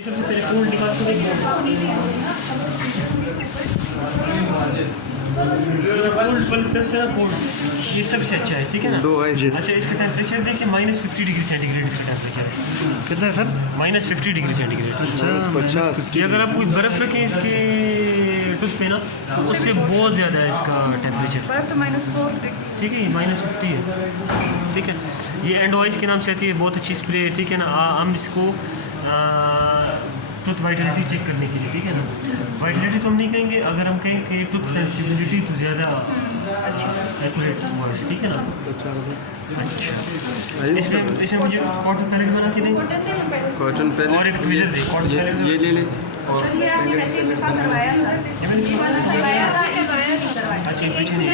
सबसे पहले कोल्ड निकाल के देखो। कोल्ड पल्प टेस्ट है ना, कोल्ड ये सबसे अच्छा है, ठीक है ना। अच्छा, इसका टेम्परेचर देखिए -50 डिग्री सेंटीग्रेड इसका टेम्परेचर है। कितना है सर? -50 degree centigrade. अच्छा, ये अगर आप कोई बर्फ़ रखें इसके टूथ पे ना, तो उससे बहुत ज़्यादा है इसका टेम्परेचर। तो -4 डिग्री, ठीक है, ये -50 है, ठीक है। ये एंडवाइस के नाम से आती है, बहुत अच्छी स्प्रे है, ठीक है ना। हम इसको टूथ वाइटलिटी चेक करने के लिए, ठीक है ना। वाइटलिटी तो हम नहीं कहेंगे, अगर हम कहें कि टूथ सेंसिटिविटी तो ज़्यादा एक्यूरेट हुआ है, ठीक है ना। अच्छा, इसमें मुझे कॉटन पैलेट बना के देंगे, कॉटन पैलेट और एक ट्विज़र दे, कॉटन पैलेट ये ले ले। और अच्छा, पीछे नहीं,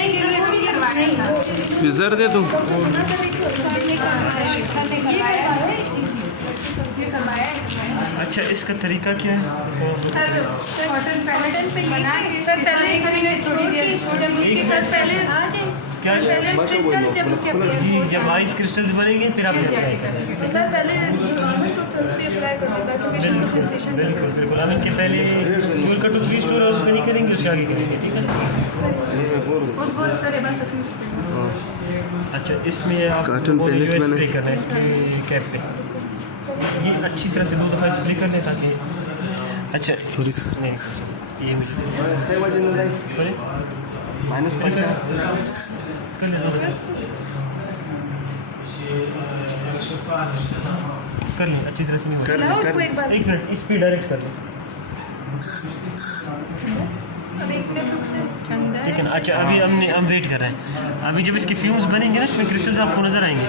ट्विज़र दे दूँ? अच्छा, इसका तरीका क्या है? जी, जब आइस क्रिस्टल्स बनेंगे फिर आप अप्लाई करेंगे। बिल्कुल बिल्कुल, हम इनके पहले जो इनका टूथ रिस्टोर है उस पर नहीं करेंगे, उससे आगे करेंगे, ठीक है। अच्छा, इसमें आप स्प्रे करना है इसकी कैप पे, ये अच्छी तरह से 2 दफ़ा स्प्रे कर लें ताकि। अच्छा, सॉरी नहीं, ये कर लें अच्छी तरह से, नहीं एक मिनट, इस पर डायरेक्ट कर लें, ठीक है ना। अच्छा, अभी हम वेट कर रहे हैं। अभी जब इसके फ्यूम्स बनेंगे ना, इसमें क्रिस्टल्स आपको नज़र आएंगे,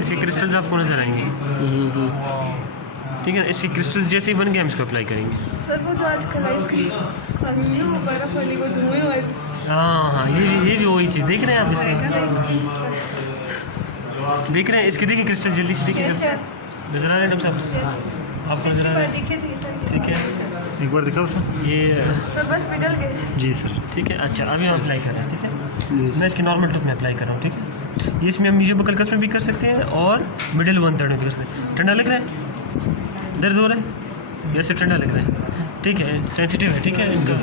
इसके क्रिस्टल्स आपको नज़र आएंगे, ठीक है। इसके क्रिस्टल्स जैसे ही बन गए हम इसको अप्लाई करेंगे। सर वो जो आजकल आइसक्रीम बर्फ वाली वो धुएं और हाँ, ये भी वही चीज़ देख रहे हैं आप, इससे देख रहे हैं इसके, देखिए क्रिस्टल जल्दी से देखिए, सब नज़र आ रहे हैं डॉक्टर साहब, आपको नज़र आ रहा है, ठीक है। एक बार दिखाओ सर। ये सर बस पिघल गए। जी सर, ठीक है। अच्छा, अभी हम अप्लाई कर रहे हैं, ठीक है। मैं इसके नॉर्मल टूथ में अप्लाई कर रहा हूँ, ठीक है। ये इसमें हम म्यूजिबल कस में भी कर सकते हैं और मिडिल 1/3 में भी कर सकते हैं। ठंडा लग रहा है, दर्द हो रहा है, जैसे ठंडा लग रहा है, ठीक है। सेंसिटिव है, ठीक है, इनका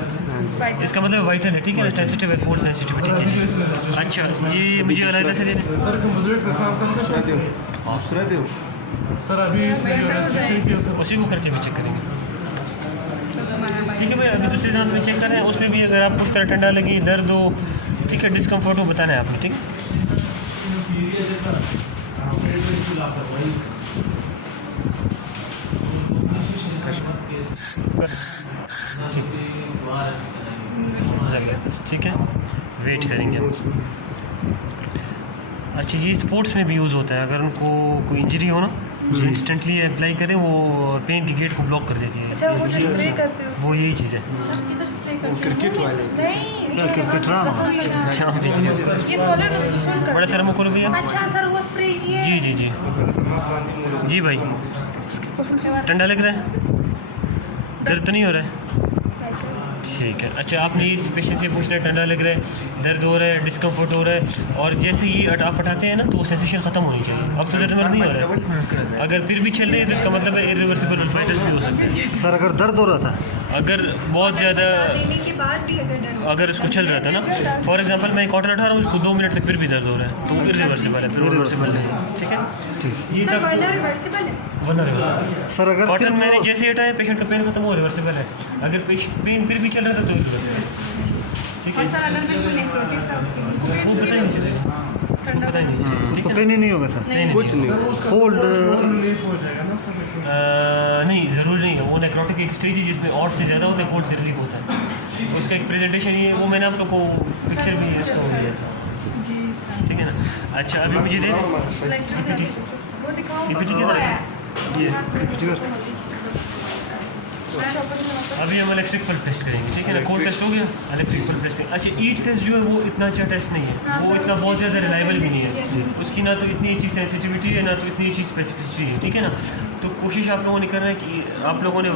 इसका मतलब वाइटल है, ठीक है, सेंसिटिव है, कोल्ड सेंसिटिविटी के लिए। अच्छा, ये मुझे अलग से दे सर अभी उसी को करके भी चेक करेंगे, ठीक है भाई। अभी दूसरे दांत में चेक कर रहे हैं, उसमें भी अगर आपको उस तरह ठंडा लगे, दर्द हो, ठीक है, डिस्कम्फर्ट हो, बताना है आपने, ठीक है। ठीक है, वेट करेंगे। अच्छा, ये स्पोर्ट्स में भी यूज़ होता है, अगर उनको कोई इंजरी हो ना, इंस्टेंटली अप्लाई करें, वो पेन की गेट को ब्लॉक कर देती है। अच्छा, वो स्प्रे करते हो? वो यही चीज़ है। सर किधर स्प्रे करते हो? क्रिकेट वाले नहीं, क्रिकेट शाम पे ये फॉलो कर। बड़ा सर मुझे भैया। अच्छा सर, वो स्प्रे ये जी जी जी जी भाई, ठंडा लग रहा है, दर्द तो नहीं हो रहा है, ठीक है। अच्छा, आपने इस पेशेंट से पूछना है, ठंडा लग रहा है, दर्द हो रहा है, डिस्कम्फर्ट हो रहा है, और जैसे ही आप हटाते हैं ना तो वो सेंसेशन ख़त्म होनी चाहिए। अब तो दर्द नहीं हो रहा है, अगर फिर भी चल रही है तो इसका मतलब है इरिवर्सिबल अल्फाइटिस भी हो सकता है। सर, अगर दर्द हो रहा था, अगर बहुत ज़्यादा, लेने के बाद भी अगर इसको चल रहा था ना, फॉर एग्जांपल मैं कॉटन हटा रहा हूँ, उसको 2 मिनट तक फिर भी दर्द हो रहा है, तो इरिवर्सिबल है, फिर रिवर्सिबल नहीं, ठीक है। ये तक रिवर्सिबल है। सर अगर कॉटन मैंने जैसे हटाया, पेशेंट का पेन खत्म हो, रिवर्सिबल है। अगर पेन फिर भी चल रहा था तो इरिवर्सिबल है, ठीक है। सर अगर बिल्कुल नेक्रोटिक था उसको वो पता ही नहीं चलेगा, उसको पता ही नहीं चलेगा, उसको पेन ही नहीं होगा सर? कुछ नहीं, कोल्ड नहीं, ज़रूरी नहीं है। वो नेक्रोटिक एक स्टेज है जिसमें ऑड से ज़्यादा होता है, कोल्ड से रिलीफ होता है। तो उसका एक प्रेजेंटेशन ये है, वो मैंने आप लोग को पिक्चर भी इसको दिया था, ठीक है ना। अच्छा, अभी मुझे दे EPT किधर है? जी, अभी हम इलेक्ट्रिक पल्प टेस्ट करेंगे, ठीक है ना। कोल्ड टेस्ट हो गया, इलेक्ट्रिक पल्प टेस्टिंग। अच्छा, ईट टेस्ट जो है वो इतना अच्छा टेस्ट नहीं है, वो इतना बहुत ज़्यादा रिलायबल भी नहीं है, उसकी ना तो इतनी अच्छी सेंसिटिविटी है, ना तो इतनी अच्छी स्पेसिफिसिटी है, ठीक है ना। तो कोशिश आप लोगों ने करना है कि आप लोगों ने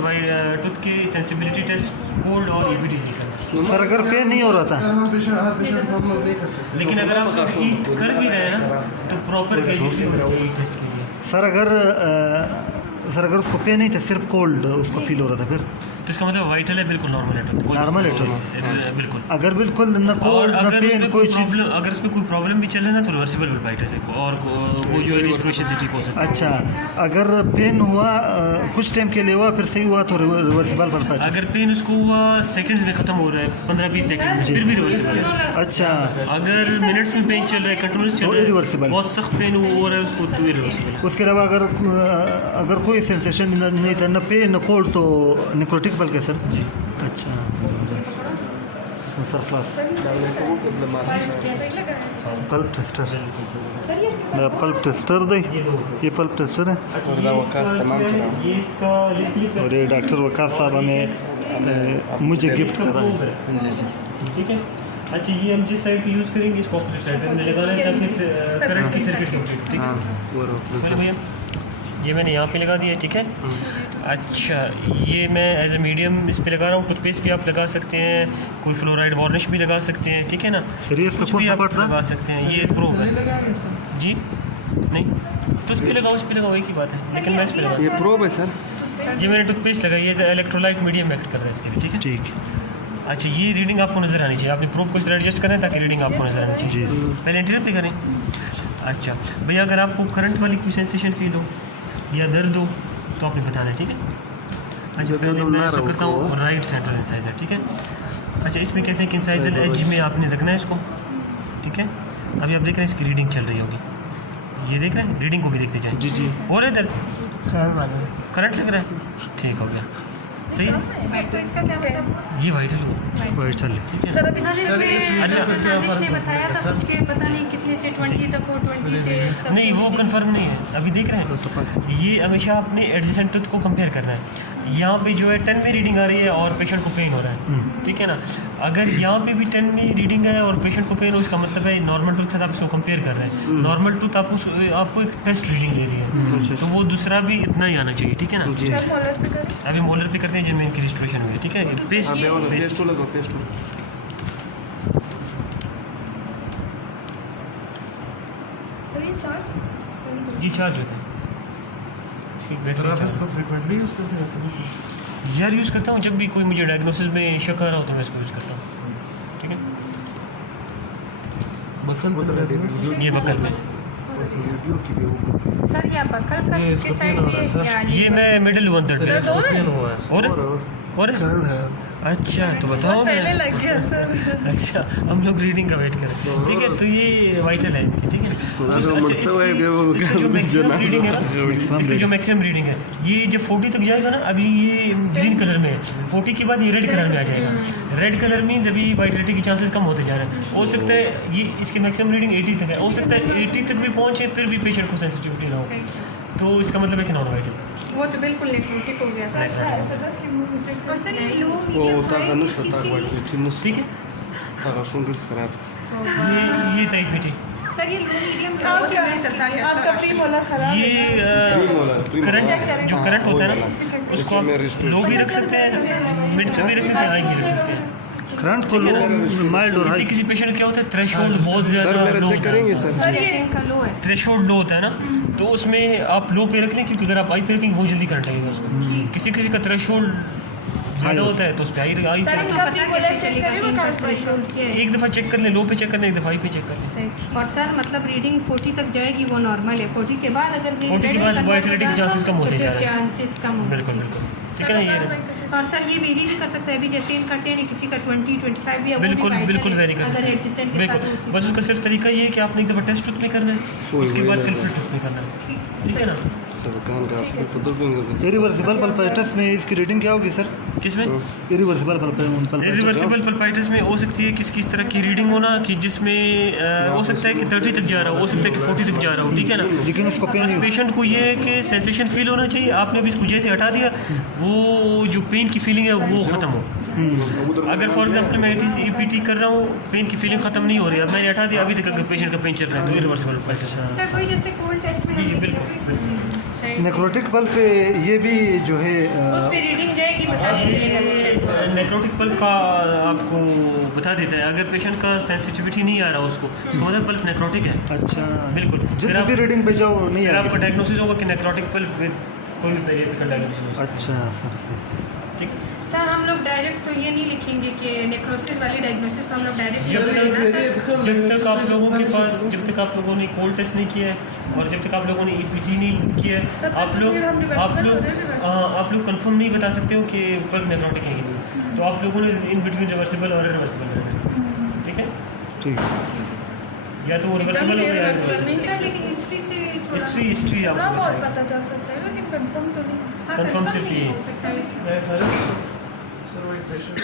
टूथ की सेंसिबिलिटी टेस्ट कोल्ड और EPT से करना। सर अगर पेन नहीं हो रहा था, लेकिन अगर आप ईट कर भी रहे हैं ना तो प्रॉपर टेस्ट कीजिए। सर अगर सर अगर उसको पेन नहीं था, सिर्फ कोल्ड उसको फील हो रहा था, फिर तो इसका मतलब वाइटल है, बिल्कुल नॉर्मल है, नॉर्मल है, बिल्कुल। अगर बिल्कुल न और कोल्ड न अगर पेन इसमें कोई कोई चीज़। प्रॉब्लम, अगर इसमें कोई प्रॉब्लम भी चल रहा है ना तो रिवर्सिबल पल्पाइटिस है, और वो जो है रिस्टोरेशन से ठीक हो सकता है। अच्छा, अगर पेन हुआ कुछ टाइम के लिए हुआ, फिर सही हुआ तो रिवर्सिबल पल्पाइटिस। अगर पेन उसको हुआ सेकंड्स में ख़त्म हो रहा है, 15-20 सेकंड में, फिर भी रिवर्सिबल है। अच्छा, अगर मिनट्स में पेन चल रहा है, कंटिन्यूस चल तो रहा है, irreversible। बहुत सख्त पेन हो रहा है उसको, तो रिवर्सिबल है। उसके अलावा अगर कोई सेंसेशन नहीं था, न पेन न कोल्ड, तो निकोटिक पल्प है सर जी। अच्छा sir, class pulp tester, pulp tester दे, ये पल्प टेस्टर है। ये इसका और ये डॉक्टर वकास साहब हमें मुझे गिफ्ट कर रहा है। ठीक है। अच्छा, ये हम जिस साइड पे यूज़ करेंगे इसको ऑपोजिट साइड पे लगाना है ताकि करंट की सर्किट कंप्लीट। ठीक है भैया, ये मैंने यहाँ पे लगा दिया। ठीक है। अच्छा, ये मैं एज ए मीडियम इस पे लगा रहा हूँ। टूथपेस्ट भी आप लगा सकते हैं, कोई फ्लोराइड वार्निश भी लगा सकते हैं। ठीक है ना, सीरियस कुछ भी आप लगा सकते हैं। ये प्रो है जी, नहीं तो उस पर लगाओ, उस पर लगाओ, एक ही बात है, लेकिन मैं इस पर लगा। ये प्रोब है सर, ये मैंने टूथपेस्ट लगाई है, इलेक्ट्रोलाइट मीडियम एक्ट कर रहा है इसके लिए। ठीक है, ठीक। अच्छा, ये रीडिंग आपको नज़र आनी चाहिए। आपने प्रोब को इस तरह एडजस्ट करना है ताकि रीडिंग आपको नज़र आनी चाहिए। पहले इंटीरियर पे करें। अच्छा भैया, अगर आपको करंट वाली कोई सेंसेशन फील हो या दर्द हो तो आपने बताना है। ठीक है। अच्छा, पहले मैं ऐसा करता हूँ, राइट सेंट्रल इंसाइजर। ठीक है। अच्छा, इसमें कहते हैं कि इंसाइजर एज में आपने रखना है इसको। ठीक है। अभी आप देख रहे हैं इसकी रीडिंग चल रही होगी, ये देख रहे हैं, रीडिंग को भी देखते जाएँ। जी जी। हो रहा है दर्द, करंट लग रहा है, ठीक हो गया, सही है। तो इसका क्या मतलब? ये वाइटल हो, वाइटल ठीक है। सर अभी अच्छा, साजिश ने बताया था कुछ के पता नहीं कितने से 20 तक हो, 20 से तक नहीं वो कंफर्म नहीं है, अभी देख रहे हैं। ये हमेशा अपने एडजेसेंट टूथ को कंपेयर कर रहा है। यहाँ पे जो है 10 में रीडिंग आ रही है और पेशेंट को पेन हो रहा है। ठीक है ना, अगर यहाँ पे भी 10 में रीडिंग है और पेशेंट को पेन हो, इसका मतलब है नॉर्मल टूथ से आप इसको कंपेयर कर रहे हैं। नॉर्मल टूथ आपको एक टेस्ट रीडिंग ले रही है, तो वो दूसरा भी इतना ही आना चाहिए। ठीक है ना। सर मोलर पे करें। अभी मोलर पे करते हैं जिनमें इनकी रिस्टोरेशन हुई है। ठीक है, पेस्ट पेस्ट लगाओ, पेस्ट सर ये चार्ज जी चार्ज होता है इसकी बैटरी चार्ज। इसको फ्रीक्वेंटली यूज़ करते हैं यार यूज़ करता हूँ, जब भी कोई मुझे डायग्नोसिस में शक आ रहा हो तो मैं इसको यूज़ करता हूँ। ठीक है, बकल ये बकल में, सर या बकल का किस साइड पे या ये मैं मिडिल 1/3 दोनों और अच्छा तो बताओ पहले मैं। लग गया सर। अच्छा, हम लोग रीडिंग का वेट करें। ठीक है, तो ये वाइटल है इनकी। ठीक है, इसकी जो मैक्सिमम रीडिंग है ना, इसकी जो मैक्सिमम रीडिंग है, ये जब 40 तक जाएगा ना, अभी ये ग्रीन कलर में है, 40 के बाद ये रेड कलर में आ जाएगा। रेड कलर मीन्स अभी वाइटलिटी के चांसेस कम होते जा रहे हैं। हो सकता है ये इसकी मैक्सिमम रीडिंग 80 तक है, हो सकता है 80 तक भी पहुँचे फिर भी पेशेंट को सेंसिटिविटी ना हो, तो इसका मतलब है कि नॉन वाइटल। वो तो बिल्कुल नेक्रोटिक हो गया सर। और सर ये लो वो होता है ना सत्ता वाइट ठीक है, ये टाइप भी ठीक। सर ये लो मीडियम आपका प्री मोलर खराब है। ये करंट जो करंट होता है ना, उसको आप लो भी रख सकते हैं, मिड भी रख सकते हैं, हाई भी रख सकते हैं। करंट को लो, माइल्ड और हाई। किसी पेशेंट क्या होता है, थ्रेशोल्ड बहुत ज़्यादा लो चेक करेंगे सर ये इनका लो है। थ्रेशोल्ड लो होता है ना, तो उसमें आप लो पे रख लें, क्योंकि अगर आप हाई पे रखेंगे बहुत जल्दी करंट लगेगा उसको। किसी किसी का थ्रेशोल्ड ज़्यादा होता है तो उस पर हाई सर इनका पता कैसे चलेगा कि इनका थ्रेशोल्ड क्या है? एक दफ़ा चेक कर लें, लो पे चेक कर लें, एक दफ़ा हाई पे चेक कर लें। सही। और सर मतलब रीडिंग 40 तक जाएगी वो नॉर्मल है, 40 के बाद अगर 40 के बाद वाइटलिटी के चांसेस कम होते जा रहे हैं। चांसेस कम होते बिल्कुल बिल्कुल, ठीक है ना। ये और सर ये वेरी भी कर सकता है, अभी जैसे इनका 10 किसी का 20, 25 भी है, वो भी बिल्कुल vital बिल्कुल है, वेरी कर अगर सकते एडजेसेंट हैं। के साथ बिल्कुल, बस उसका सिर्फ तरीका ये है कि आपने एक दफ़ा टेस्ट टूथ में करना है, उसके बाद फिर टूथ में करना है। ठीक है ना। इरिवर्सिबल पल्पाइटिस में इसकी रीडिंग क्या होगी सर? किसमें इरिवर्सिबल रिवर्सिबल पल्पाइटिस में हो सकती है किस तरह की रीडिंग होना कि जिसमें हो सकता है कि 30 तक जा रहा हो सकता है कि 40 तक जा रहा हो। ठीक है ना, लेकिन उसको बस पेशेंट को ये है कि सेंसेशन फील होना चाहिए। आपने भी इसको जैसे हटा दिया, वो जो पेन की फीलिंग है वो ख़त्म हो। अगर फॉर एग्जांपल मैं EPT कर रहा हूँ, पेन की फीलिंग ख़त्म नहीं हो रही, अब मैंने हटा दिया, अभी तक अगर पेशेंट का पेन चल रहा है तो इरिवर्सिबल पल्पाइटिस। सर कोई जैसे कोल्ड टेस्ट में जी बिल्कुल। नेक्रोटिक पल्प पे ये भी जो है उस पे रीडिंग जाएगी, पता नहीं चलेगा पेशेंट को। नेक्रोटिक पल्प का आपको बता देता है, अगर पेशेंट का सेंसिटिविटी नहीं आ रहा उसको, तो मतलब पल्प नेक्रोटिक है। अच्छा बिल्कुल, जितनी भी रीडिंग पे जाओ नहीं फिर आएगी। आपका डायग्नोसिस होगा कि नेक्रोटिक पल्प विद कोई भी पेरियापिकल डायग्नोसिस हो सकता अच्छा सर सही सही है। ठीक। सर हम लोग डायरेक्ट तो ये नहीं लिखेंगे कि नेक्रोसिस वाली डायग्नोसिस, तो हम लोग डायरेक्ट जब तक आप लोगों के पास, जब तक आप लोगों ने कोल्ड टेस्ट नहीं किया है और जब तक आप लोगों ने EPT नहीं किया है, आप लोग कंफर्म नहीं बता सकते हो कि पल्प नेक्रोटिक है कि नहीं। तो आप लोगों ने इन बिटवीन रिवर्सिबल और इरिवर्सिबल रहना है। ठीक है, ठीक है या तो रिवर्सिबल हो या नहीं सर, लेकिन हिस्ट्री से हिस्ट्री थोड़ा आपको बहुत पता चल सकता है, लेकिन कंफर्म तो नहीं। हाँ, Confirm सिर्फ नहीं ये हो सकता है इसमें। सर वो एक पेशेंट